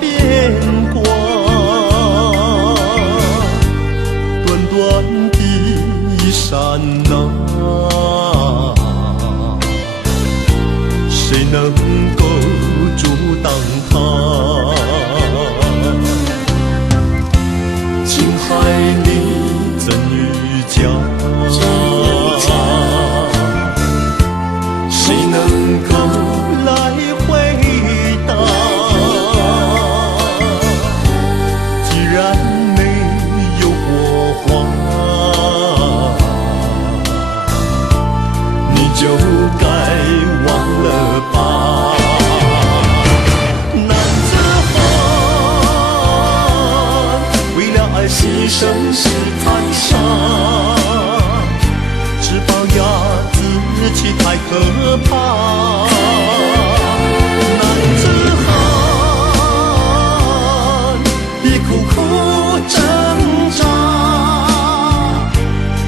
变卦，短短的一刹那，谁能够阻挡它？情海里真与假，谁能够来回答？既然没有火花，你就该忘了吧。男子汉为了爱牺牲是太傻，只抱呀自己太可怕。男子汉别苦苦挣扎，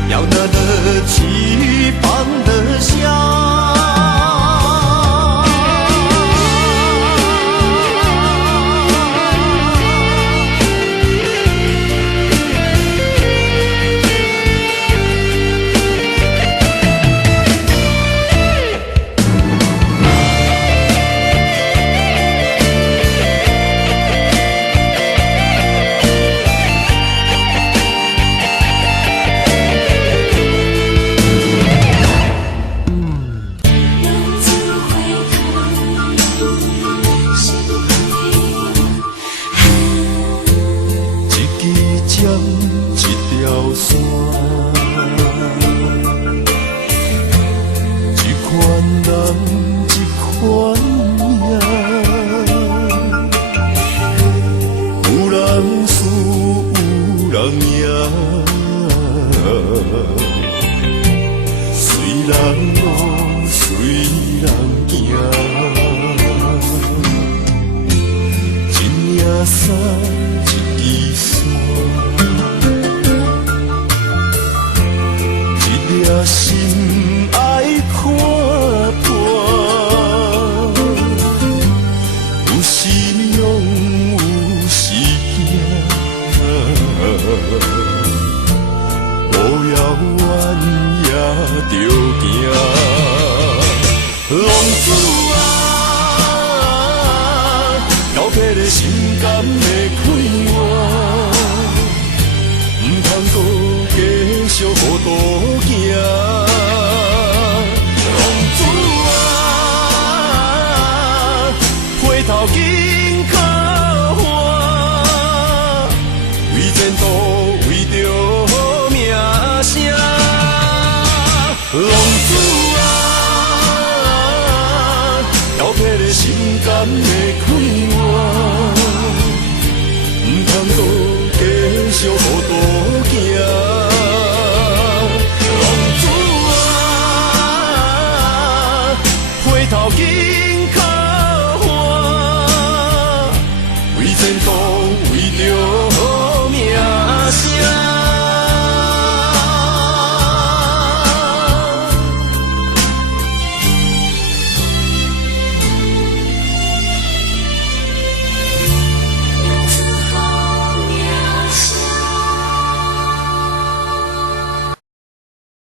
要得得起放得下。一条线，一款人一款命，有人输有人赢，随人路随人行，一领衫一支伞。心爱看破，有时勇有时惊，无遥远也着行。浪子啊，交给的心甘会快活，唔通搁继续互多。浪子啊，回头紧靠岸，为前途为着名声。浪子啊，交给的心甘会快活，唔通搁继续互多。